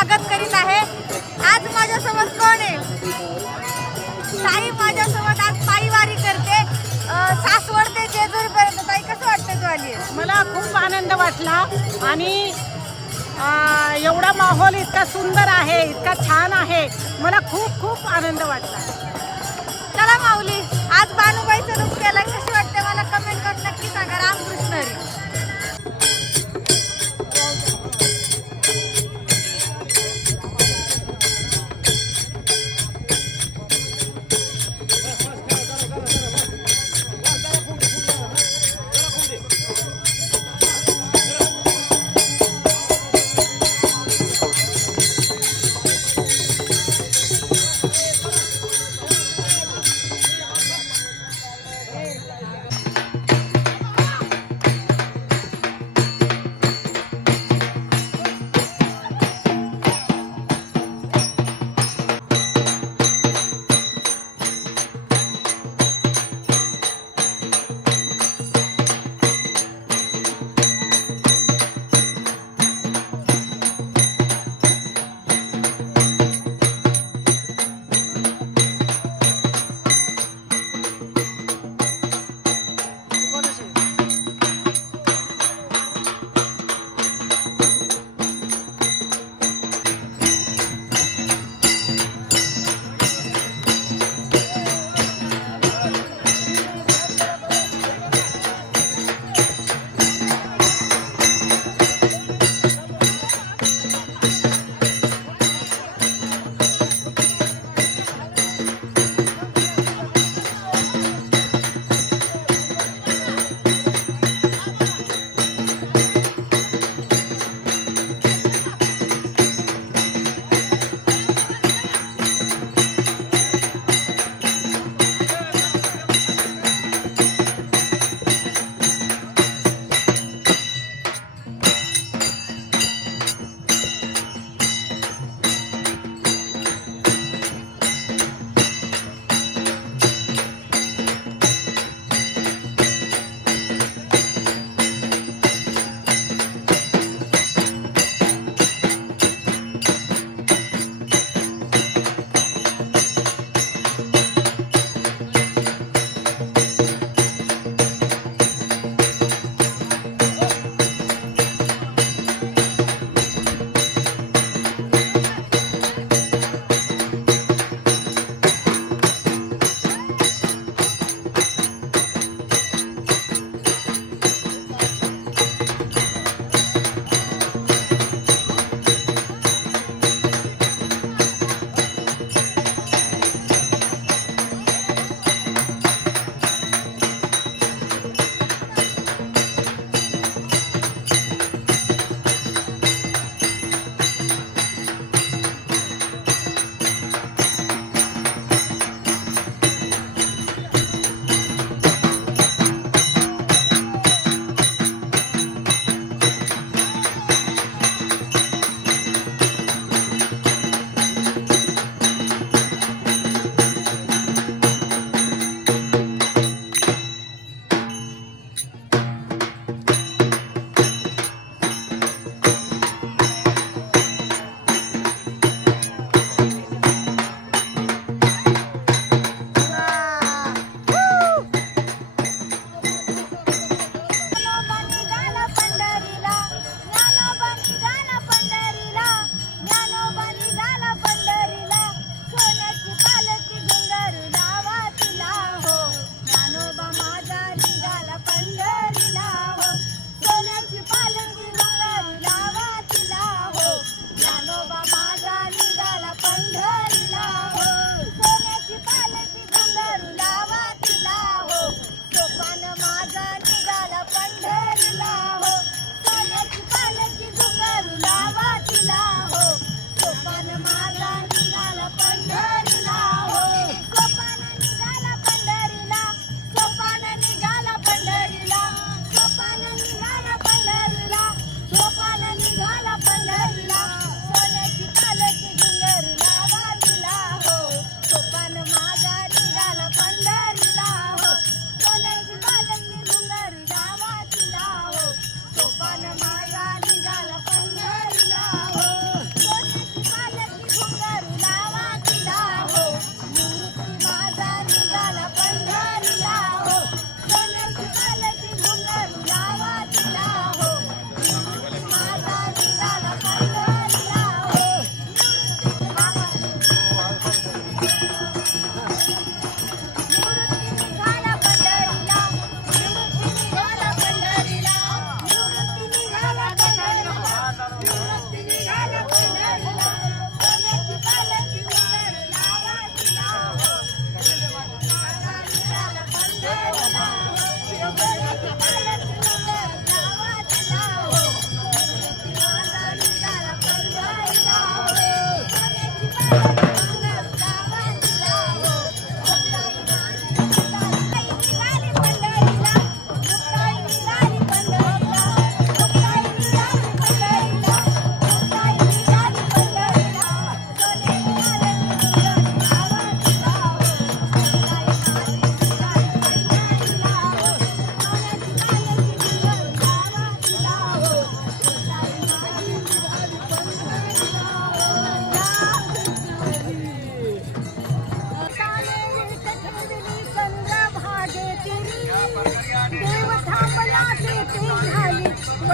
स्वागत करीत आहे। आज माझ्यासोबत कोण आहे? ताई माझ्यासोबत आज पायवारी करते सासवड ते जेजुरीपर्यंत। ताई कसं वाटतं तू आली? मला खूप आनंद वाटला आणि एवढा माहोल इतका सुंदर आहे, इतका छान आहे, मला खूप खूप आनंद वाटला। चला माऊली, आज बानुबाईचं रूप केलं, कशी वाटते मला कमेंट करून नक्की सांगा। रामकृष्ण हरी।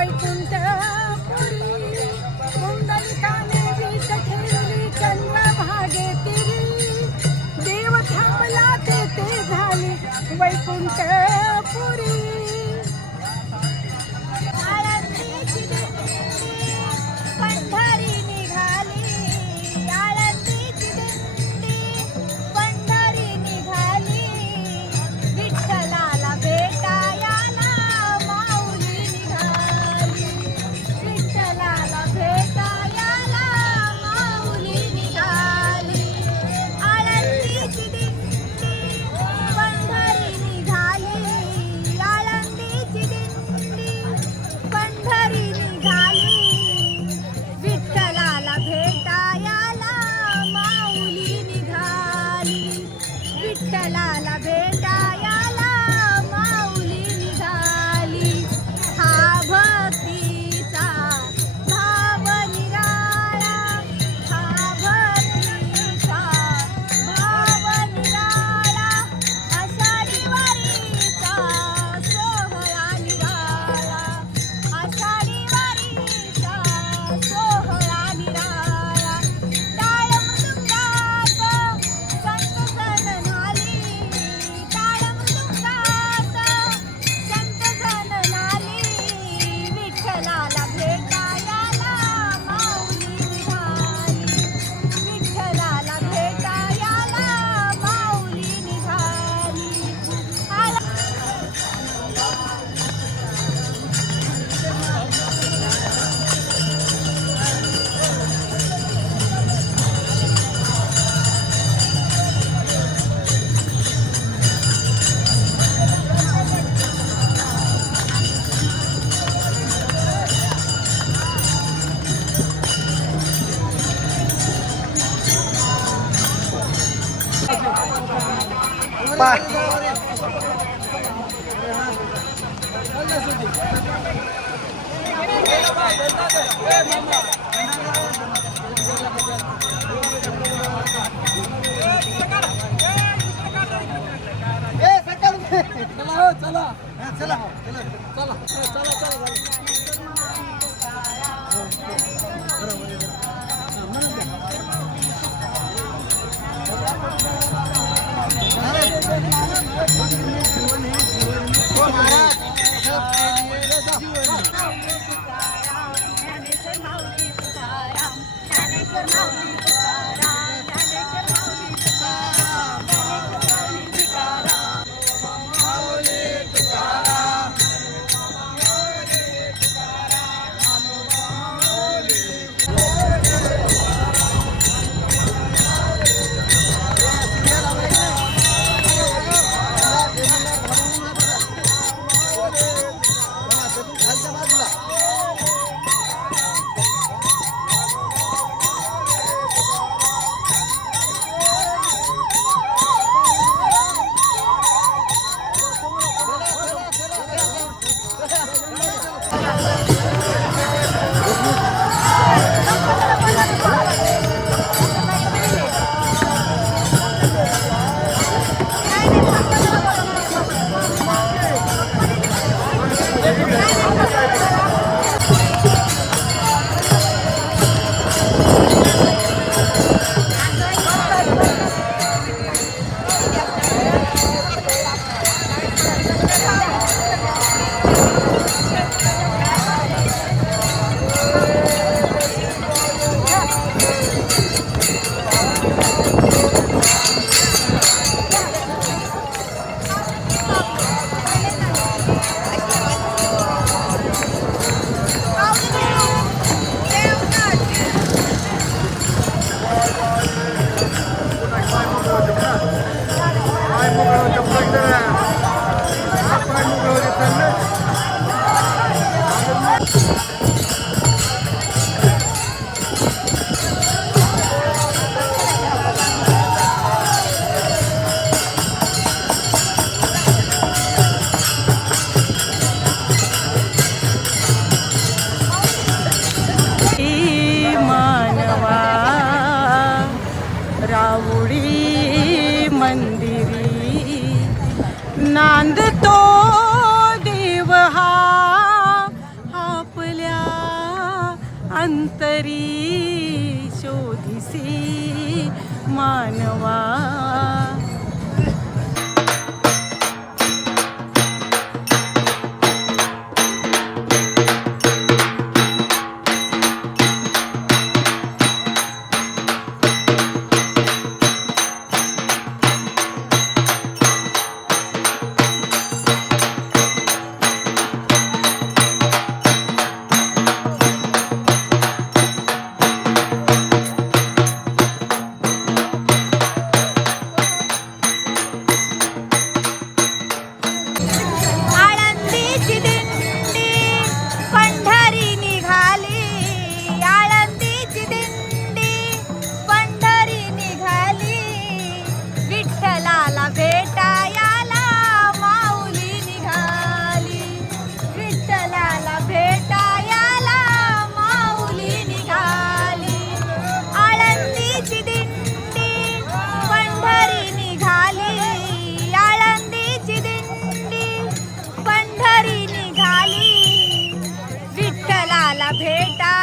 वैकुंठपुरी कुंडलिकाने वीट ठेवली चंद्रभागे तिरी देव थांबला तेथे झाली वैकुंठपुरी आळंदीची दिंडी पंढरी निघाली आळंदीची दिंडी पंढरी निघाली विठ्ठलाला भेटायला माऊली निघाली विठ्ठलाला भेटायला माऊली निघाली आळंदीची दिंडी पंढरी निघाली आळंदीची दिंडी पंढरी निघाली विठ्ठलाला भेटायला माऊली निघाली विठ्ठलाला भेटायला माऊली निघाली हा भक्तीचा भाव निराळा हा भक्तीचा भाव निराळा आषाढी वारीचा सोहळा निराळा आषाढी वारीचा सोहळा निराळा टाळ मृदुंगात संत जन नाली टाळ मृदुंगात संत जन नाली विठ्ठलाला भेटायला माऊली निघाली विठ्ठलाला भेटायला माऊली निघाली नांदतो देव हा अंतरी शोधिसी मानवा. आळंदीची दिंडी पंढरी निघाली, आळंदीची दिंडी पंढरी निघाली. विठ्ठलाला भेटायला माऊली निघाली, विठ्ठलाला भेटायला माऊली निघाली. आळंदीची दिंडी पंढरी निघाली, आळंदीची दिंडी पंढरी निघाली. विठ्ठलाला भेटा